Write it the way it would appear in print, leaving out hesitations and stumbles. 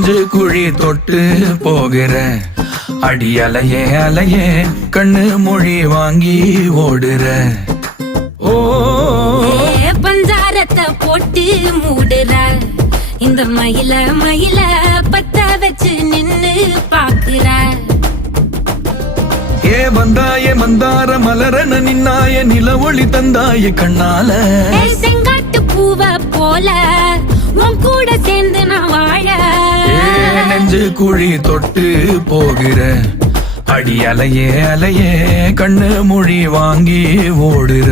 நெஞ்சு குழி தொட்டு போகிற அடி அலையே அலையே கண்ணு மொழி வாங்கி ஓடுற. ஓ பஞ்சாரத்தை போட்டு மூடுற இந்த மயில மயில பத்த வச்சு நின்னு பாக்குற. ஏ வந்தாய மந்தார மலரன நின்னாய நில ஒளி தந்தாய கண்ணால. செங்காட்டு பூவ போல உன் கூட சேர்ந்து நான் வாழ. நெஞ்சு குழி தொட்டு போகிற அடி அலையே அலையே கண்ணு மொழி வாங்கி ஓடுற.